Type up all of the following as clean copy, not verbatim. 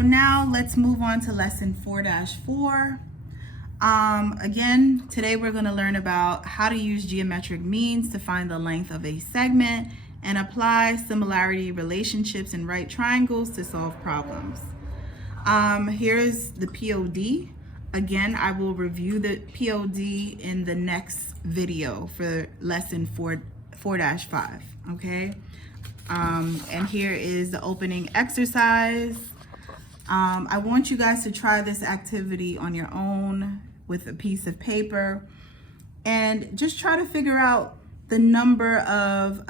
so now let's move on to lesson 4-4. Again, today we're going to learn about how to use geometric means to find the length of a segment and apply similarity relationships in right triangles to solve problems. Here's the POD. Again, I will review the POD in the next video for lesson 4-5, okay? And here is the opening exercise. I want you guys to try this activity on your own with a piece of paper and just try to figure out the number of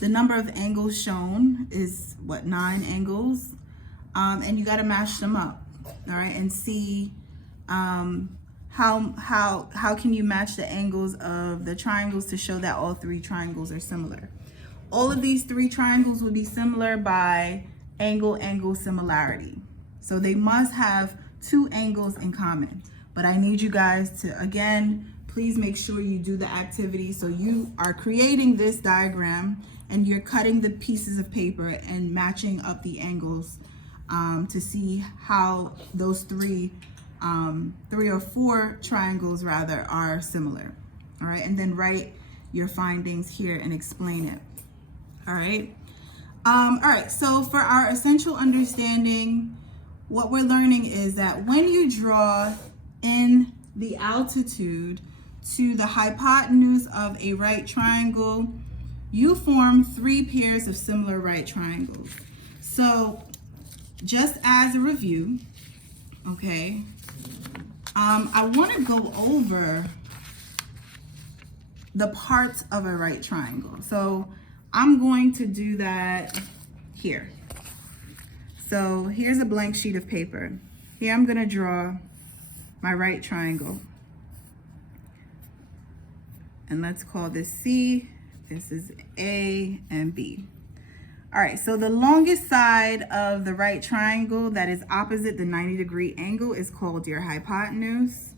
angles shown is what, 9 angles, and you got to match them up, all right, and see how can you match the angles of the triangles to show that all 3 triangles are similar. All of these 3 triangles would be similar by angle similarity. So they must have 2 angles in common. But I need you guys to, again, please make sure you do the activity. So you are creating this diagram and you're cutting the pieces of paper and matching up the angles to see how those 3 or 4 triangles rather are similar. All right, and then write your findings here and explain it. All right. All right, so for our essential understanding, what we're learning is that when you draw in the altitude to the hypotenuse of a right triangle, you form 3 pairs of similar right triangles. So just as a review, okay, I want to go over the parts of a right triangle. So I'm going to do that here. So here's a blank sheet of paper. Here I'm going to draw my right triangle. And let's call this C. This is A and B. All right, so the longest side of the right triangle that is opposite the 90-degree angle is called your hypotenuse.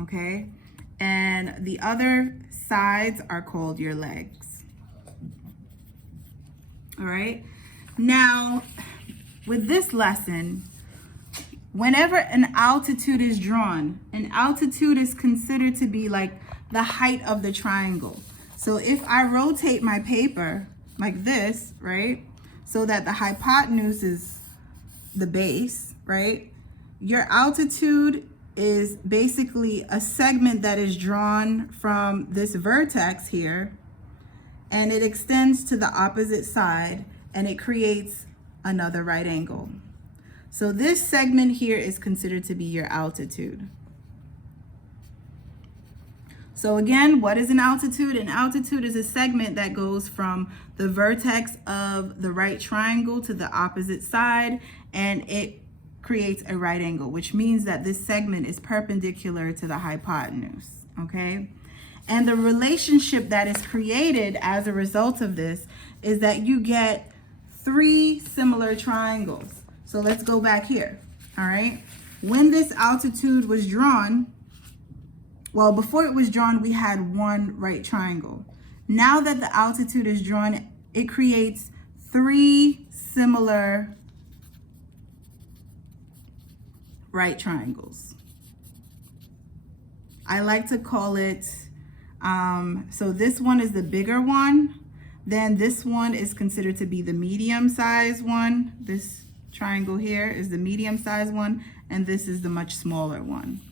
Okay, and the other sides are called your legs. All right, now with this lesson, whenever an altitude is drawn, an altitude is considered to be like the height of the triangle. So if I rotate my paper like this, right, so that the hypotenuse is the base, right, your altitude is basically a segment that is drawn from this vertex here, and it extends to the opposite side, and it creates another right angle. So this segment here is considered to be your altitude. So again, what is an altitude? An altitude is a segment that goes from the vertex of the right triangle to the opposite side, and it creates a right angle, which means that this segment is perpendicular to the hypotenuse, okay? And the relationship that is created as a result of this is that you get 3 similar triangles. So let's go back here, all right? When this altitude was drawn, well, before it was drawn, we had 1 right triangle. Now that the altitude is drawn, it creates 3 similar right triangles. I like to call it, so this one is the bigger one, then this one is considered to be the medium size one. This triangle here is the medium size one, and this is the much smaller one.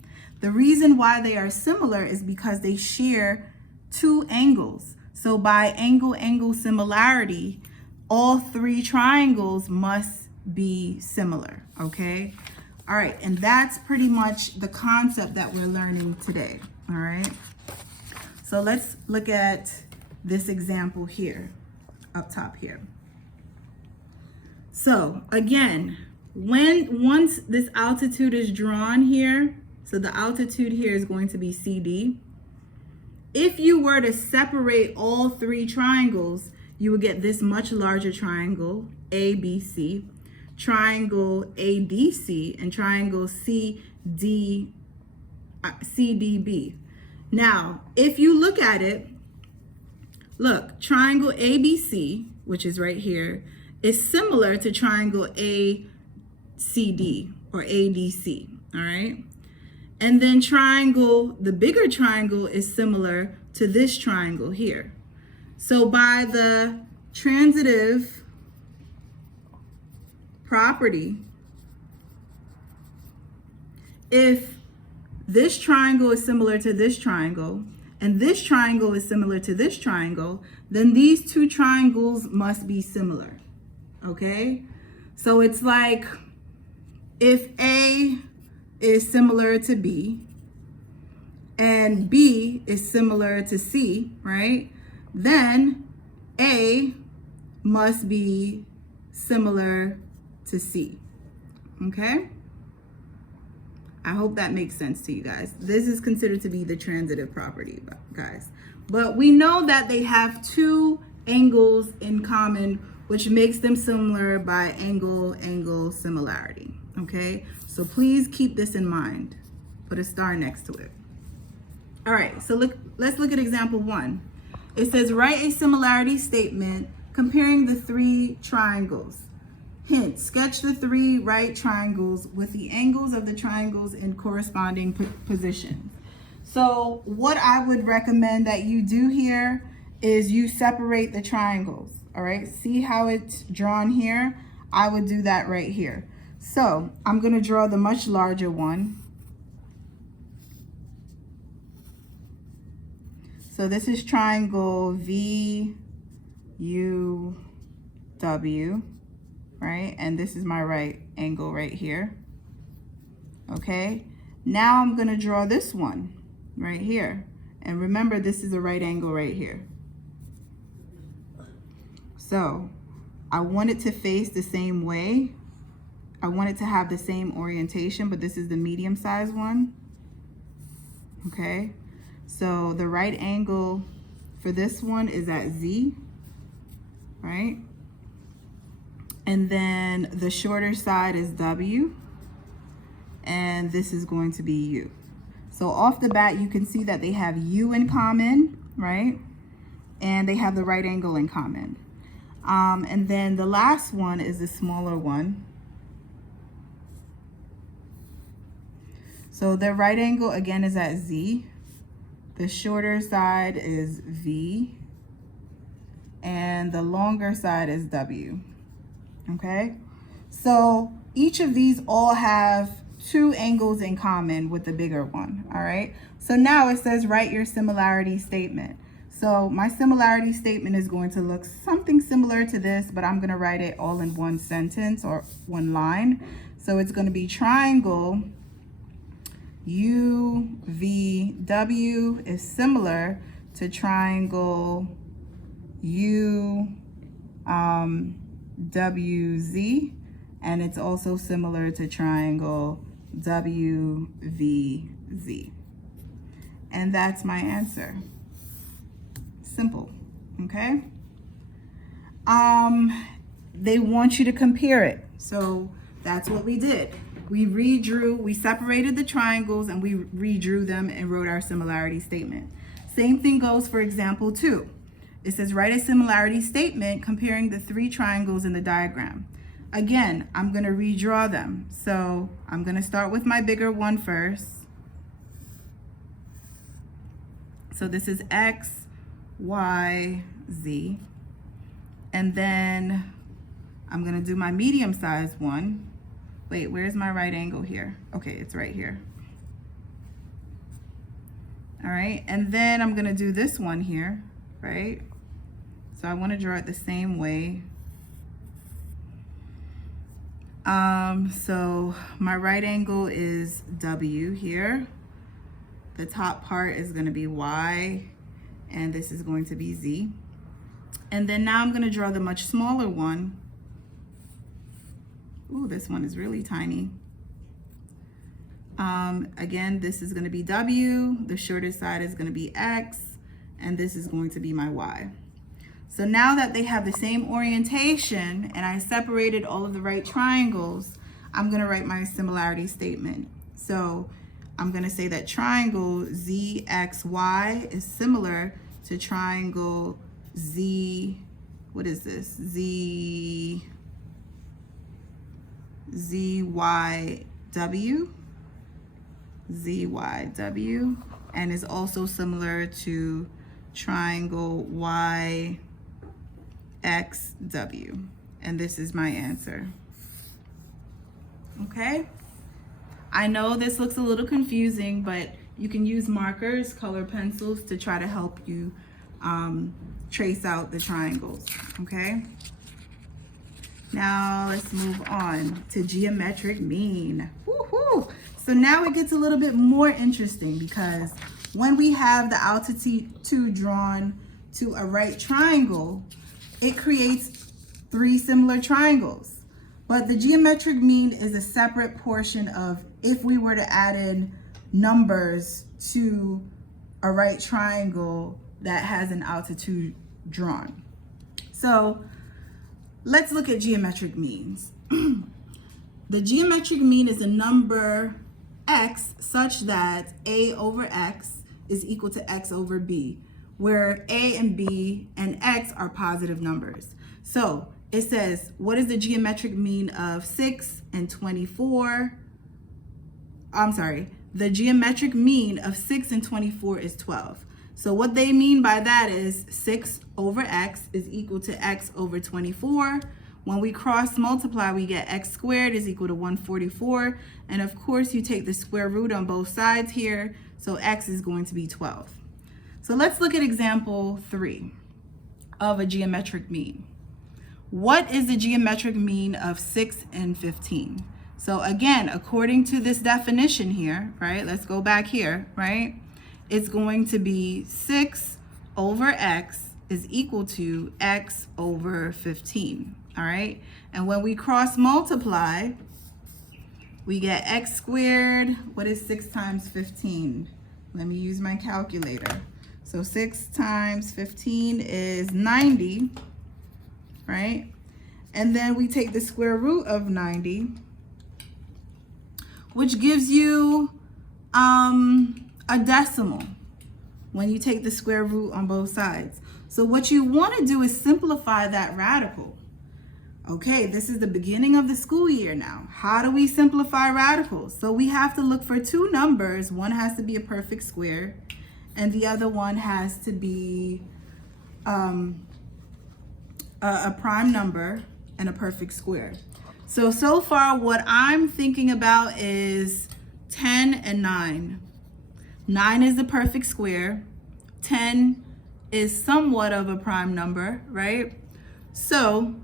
The reason why they are similar is because they share 2 angles. So by angle similarity, all 3 triangles must be similar, okay? All right, and that's pretty much the concept that we're learning today, all right? So let's look at this example here, up top here. So again, once this altitude is drawn here, so the altitude here is going to be CD. If you were to separate all 3 triangles, you would get this much larger triangle, ABC, triangle ADC, and triangle CDB. Now, if you look at it, look, triangle ABC which is right here, is similar to triangle ACD or ADC, all right? And then triangle, the bigger triangle is similar to this triangle here. So by the transitive property, if this triangle is similar to this triangle and this triangle is similar to this triangle, then these two triangles must be similar, okay? So it's like if A is similar to B and B is similar to C, right? Then A must be similar to C, okay? I hope that makes sense to you guys. This is considered to be the transitive property, guys. But we know that they have two angles in common, which makes them similar by angle similarity, okay? So please keep this in mind. Put a star next to it. All right, so let's look at example 1. It says, write a similarity statement comparing the 3 triangles. Hint, sketch the 3 right triangles with the angles of the triangles in corresponding positions. So what I would recommend that you do here is you separate the triangles, all right? See how it's drawn here? I would do that right here. So I'm gonna draw the much larger one. So this is triangle VUW, right? And this is my right angle right here, okay? Now I'm gonna draw this one right here. And remember, this is a right angle right here. So I want it to face the same way. I want it to have the same orientation, but this is the medium size one, okay? So the right angle for this one is at Z, right? And then the shorter side is W, and this is going to be U. So off the bat, you can see that they have U in common, right? And they have the right angle in common. And then the last one is the smaller one. So the right angle again is at Z. The shorter side is V, and the longer side is W, okay? So each of these all have 2 angles in common with the bigger one, all right? So now it says write your similarity statement. So my similarity statement is going to look something similar to this, but I'm gonna write it all in one sentence or one line. So it's gonna be triangle UVW is similar to triangle UWZ, and it's also similar to triangle WVZ. And that's my answer. Simple, okay? They want you to compare it. So that's what we did. We separated the triangles and we redrew them and wrote our similarity statement. Same thing goes for example 2. It says write a similarity statement comparing the 3 triangles in the diagram. Again, I'm gonna redraw them. So I'm gonna start with my bigger one first. So this is X, Y, Z. And then I'm gonna do my medium sized one. Wait, where's my right angle here? Okay, it's right here. All right, and then I'm gonna do this one here, right? So I wanna draw it the same way. So my right angle is W here. The top part is gonna be Y, and this is going to be Z. And then now I'm gonna draw the much smaller one. Ooh, this one is really tiny. Again, this is gonna be W, the shortest side is gonna be X, and this is going to be my Y. So now that they have the same orientation and I separated all of the right triangles, I'm gonna write my similarity statement. So I'm gonna say that triangle ZXY is similar to triangle ZYZ, what is this? ZYW, and is also similar to triangle YXW. And this is my answer. Okay? I know this looks a little confusing, but you can use markers, color pencils to try to help you trace out the triangles. Okay? Now let's move on to geometric mean. Woohoo! So now it gets a little bit more interesting, because when we have the altitude drawn to a right triangle, it creates 3 similar triangles. But the geometric mean is a separate portion of if we were to add in numbers to a right triangle that has an altitude drawn. So let's look at geometric means. The geometric mean is a number x such that a over x is equal to x over b, where a and b and x are positive numbers. So it says, what is the geometric mean of 6 and 24? I'm sorry, the geometric mean of 6 and 24 is 12. So what they mean by that is 6 over x is equal to x over 24. When we cross multiply, we get x squared is equal to 144. And of course, you take the square root on both sides here. So x is going to be 12. So let's look at example 3 of a geometric mean. What is the geometric mean of 6 and 15? So again, according to this definition here, right? Let's go back here, right? It's going to be 6 over x is equal to x over 15, all right? And when we cross multiply, we get x squared. What is 6 times 15? Let me use my calculator. So 6 times 15 is 90, right? And then we take the square root of 90, which gives you a decimal when you take the square root on both sides. So what you want to do is simplify that radical. Okay, this is the beginning of the school year now. How do we simplify radicals? So we have to look for 2 numbers. One has to be a perfect square, and the other one has to be a prime number and a perfect square. So far what I'm thinking about is 10 and 9. 9 is the perfect square. 10 is somewhat of a prime number, right? So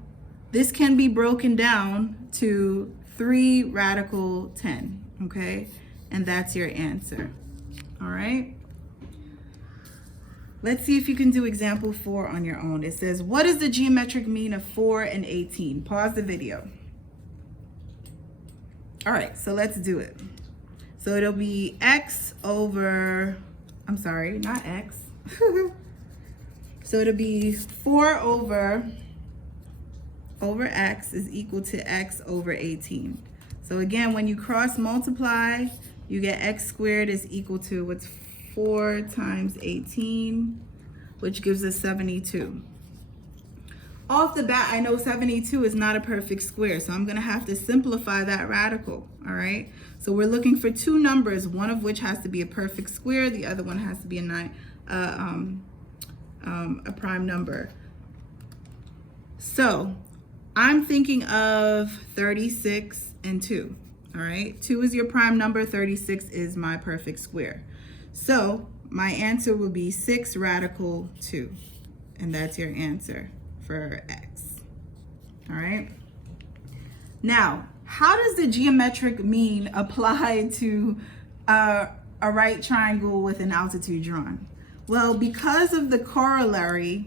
this can be broken down to 3 radical 10, okay? And that's your answer, all right? Let's see if you can do example 4 on your own. It says, what is the geometric mean of 4 and 18? Pause the video. All right, so let's do it. So it'll be x over, I'm sorry, not x. So it'll be 4 over x is equal to x over 18. So again, when you cross multiply, you get x squared is equal to what's 4 times 18, which gives us 72. Off the bat, I know 72 is not a perfect square, so I'm gonna have to simplify that radical, all right? So we're looking for 2 numbers, one of which has to be a perfect square, the other one has to be a prime number. So I'm thinking of 36 and 2, all right? 2 is your prime number, 36 is my perfect square. So my answer will be 6 radical 2, and that's your answer for x, all right? Now, how does the geometric mean apply to a right triangle with an altitude drawn? Well, because of the corollary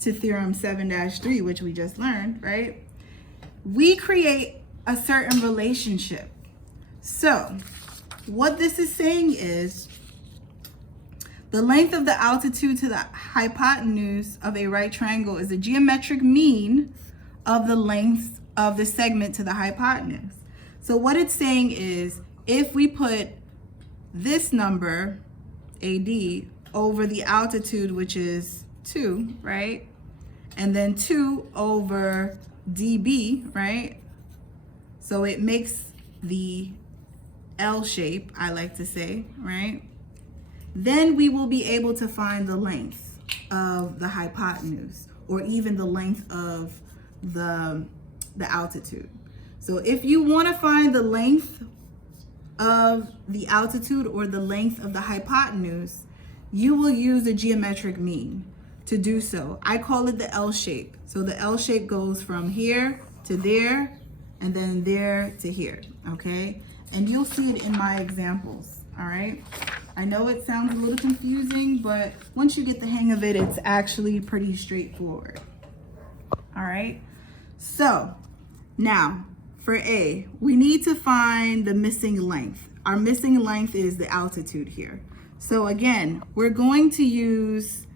to theorem 7-3, which we just learned, right? We create a certain relationship. So what this is saying is the length of the altitude to the hypotenuse of a right triangle is the geometric mean of the length of the segment to the hypotenuse. So what it's saying is if we put this number, AD, over the altitude, which is 2, right? and then 2 over dB, right? So it makes the L shape, I like to say, right? Then we will be able to find the length of the hypotenuse, or even the length of the altitude. So if you want to find the length of the altitude or the length of the hypotenuse, you will use a geometric mean to do so. I call it the L shape. So the L shape goes from here to there, and then there to here, okay? And you'll see it in my examples, all right? I know it sounds a little confusing, but once you get the hang of it, it's actually pretty straightforward, all right? So now for A, we need to find the missing length. Our missing length is the altitude here. So again, we're going to use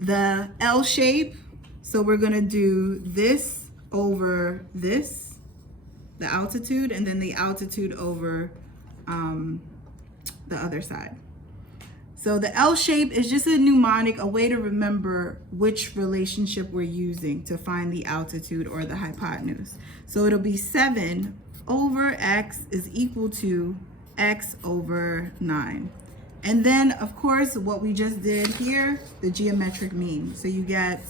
the L shape. So we're gonna do this over this, the altitude, and then the altitude over the other side. So the L shape is just a mnemonic, a way to remember which relationship we're using to find the altitude or the hypotenuse. So it'll be 7 over x is equal to x over 9. And then, of course, what we just did here, the geometric mean. So you get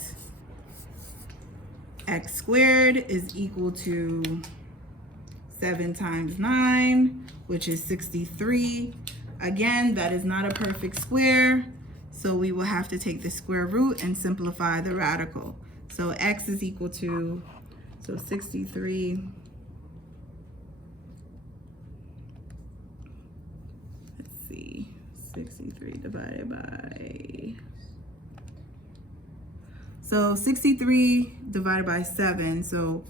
x squared is equal to 7 times 9, which is 63. Again, that is not a perfect square, so we will have to take the square root and simplify the radical. So x is equal to, so 63, let's see, 63 divided by, so 63 divided by 7, so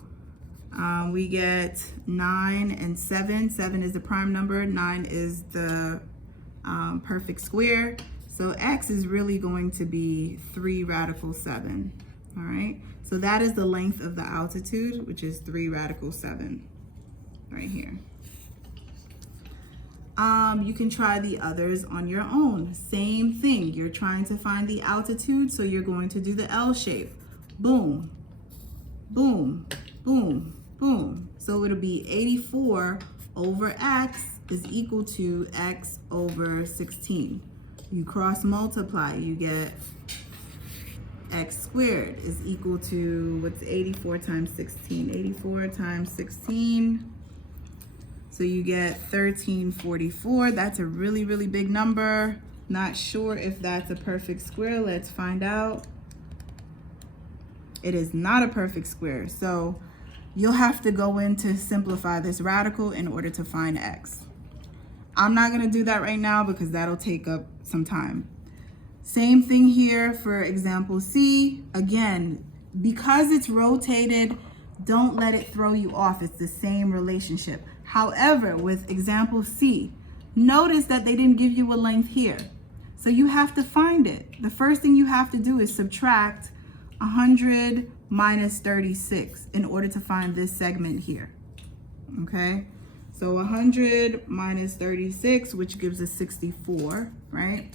we get 9 and 7. 7 is the prime number, 9 is the perfect square. So x is really going to be 3 radical 7. All right, so that is the length of the altitude, which is 3 radical 7 right here. You can try the others on your own. Same thing, you're trying to find the altitude, so you're going to do the L shape. Boom, boom, boom, boom. So it'll be 84 over x is equal to x over 16. You cross multiply, you get x squared is equal to, what's 84 times 16? 84 times 16. So you get 1344. That's a really, really big number. Not sure if that's a perfect square. Let's find out. It is not a perfect square. So you'll have to go in to simplify this radical in order to find x. I'm not gonna do that right now because that'll take up some time. Same thing here for example C. Again, because it's rotated, don't let it throw you off. It's the same relationship. However, with example C, notice that they didn't give you a length here. So you have to find it. The first thing you have to do is subtract 100 minus 36 in order to find this segment here, okay? So 100 minus 36, which gives us 64, right?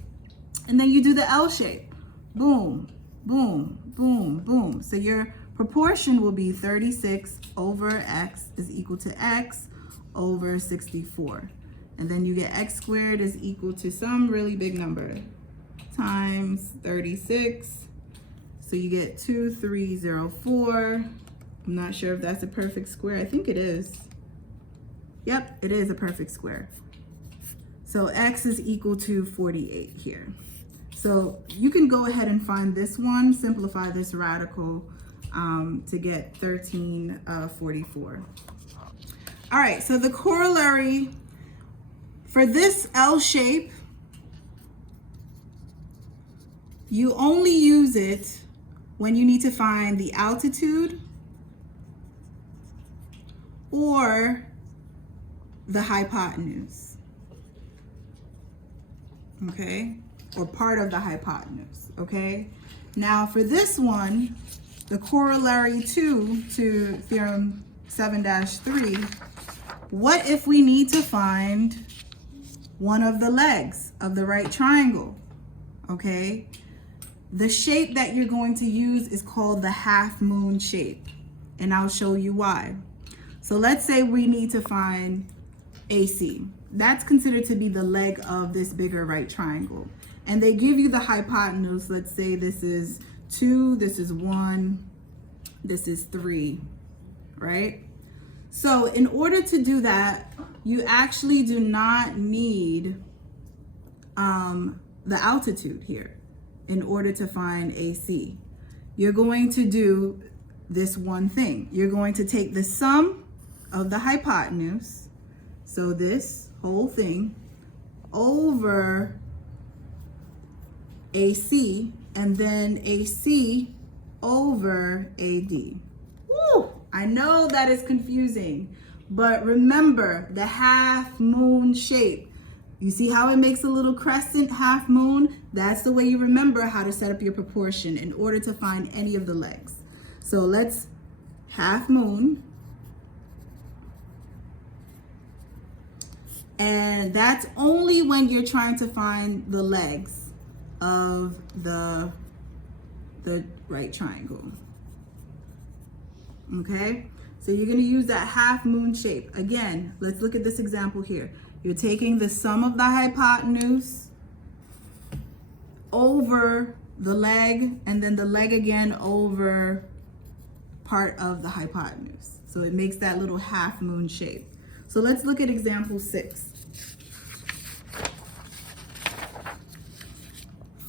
And then you do the L shape. Boom, boom, boom, boom. So your proportion will be 36 over x is equal to x over 64. And then you get x squared is equal to some really big number times 36. So you get 2304. I'm not sure if that's a perfect square. I think it is. Yep, it is a perfect square. So x is equal to 48 here. So you can go ahead and find this one, simplify this radical to get 1344. All right, so the corollary for this L shape, you only use it when you need to find the altitude or the hypotenuse, okay? Or part of the hypotenuse, okay? Now for this one, the corollary to theorem 7-3, what if we need to find one of the legs of the right triangle, okay? The shape that you're going to use is called the half moon shape, and I'll show you why. So let's say we need to find AC. That's considered to be the leg of this bigger right triangle. And they give you the hypotenuse. Let's say this is 2, this is 1, this is 3, right? So in order to do that, you actually do not need the altitude here in order to find AC. You're going to do this one thing. You're going to take the sum of the hypotenuse, so this whole thing, over AC, and then AC over AD. Woo! I know that is confusing, but remember the half moon shape. You see how it makes a little crescent half moon? That's the way you remember how to set up your proportion in order to find any of the legs. So let's half moon. And that's only when you're trying to find the legs of the right triangle. Okay, so you're going to use that half moon shape. Again, let's look at this example here. You're taking the sum of the hypotenuse over the leg, and then the leg again over part of the hypotenuse. So it makes that little half moon shape. So let's look at example 6.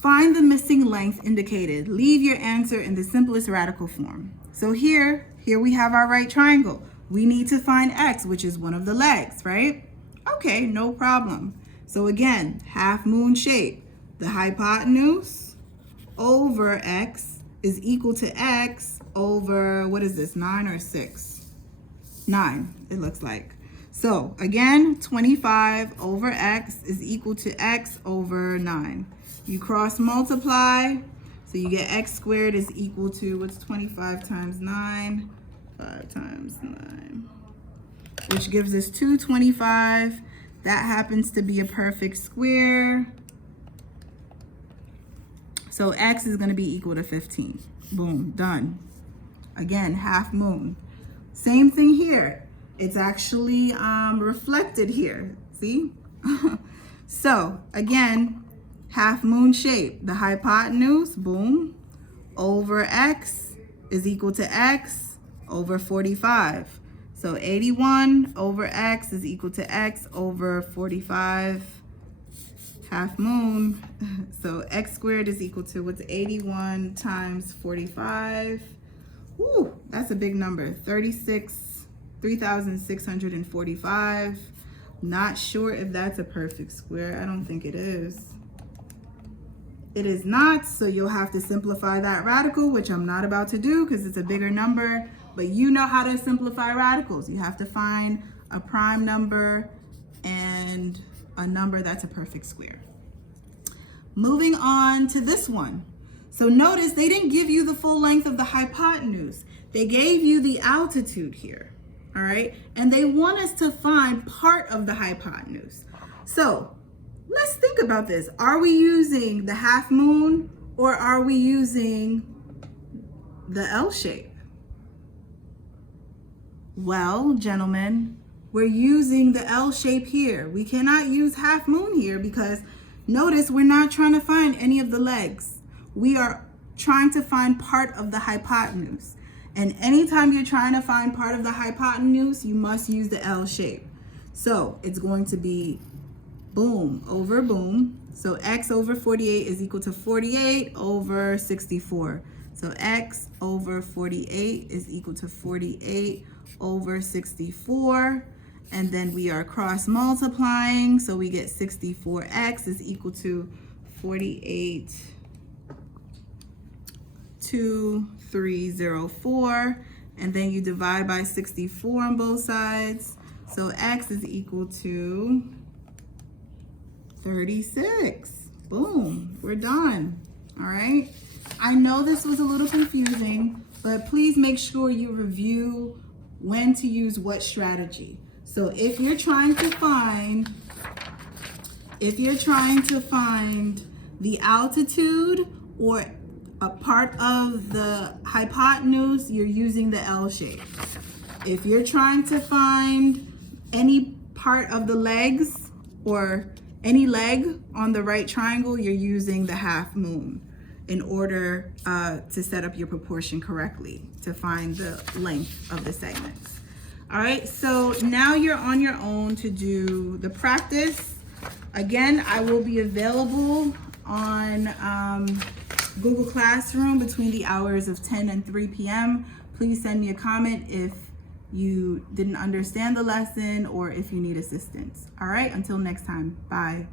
Find the missing length indicated. Leave your answer in the simplest radical form. So here we have our right triangle. We need to find x, which is one of the legs, right? Okay, no problem. So again, half moon shape. The hypotenuse over x is equal to x over, what is this, 9 or 6? 9, it looks like. So again, 25 over x is equal to x over 9. You cross multiply, so you get x squared is equal to, what's 25 times 9? 5 times 9, which gives us 225. That happens to be a perfect square. So x is going to be equal to 15. Boom, done. Again, half moon. Same thing here. It's actually reflected here. See? So again, half moon shape. The hypotenuse, boom, over x is equal to x over 45. So 81 over x is equal to x over 45, half moon. So x squared is equal to, what's 81 times 45? Woo, that's a big number, 3,645. Not sure if that's a perfect square. I don't think it is. It is not, so you'll have to simplify that radical, which I'm not about to do because it's a bigger number, but you know how to simplify radicals. You have to find a prime number and a number that's a perfect square. Moving on to this one. So notice they didn't give you the full length of the hypotenuse. They gave you the altitude here, all right? And they want us to find part of the hypotenuse. So let's think about this. Are we using the half moon or are we using the L shape? Well, gentlemen, we're using the L shape here. We cannot use half moon here because notice we're not trying to find any of the legs. We are trying to find part of the hypotenuse. And anytime you're trying to find part of the hypotenuse, you must use the L shape. So it's going to be boom over boom. So x over 48 is equal to 48 over 64. So x over 48 is equal to 48 over 64. And then we are cross multiplying. So we get 64x is equal to 48,2304. And then you divide by 64 on both sides. So x is equal to 36. Boom, we're done. All right. I know this was a little confusing, but please make sure you review when to use what strategy. So if you're trying to find the altitude or a part of the hypotenuse, you're using the L shape. If you're trying to find any part of the legs or any leg on the right triangle, you're using the half moon in order to set up your proportion correctly to find the length of the segments. All right, so now you're on your own to do the practice. Again, I will be available on Google Classroom between the hours of 10 and 3 p.m. Please send me a comment if you didn't understand the lesson or if you need assistance. All right, until next time, bye.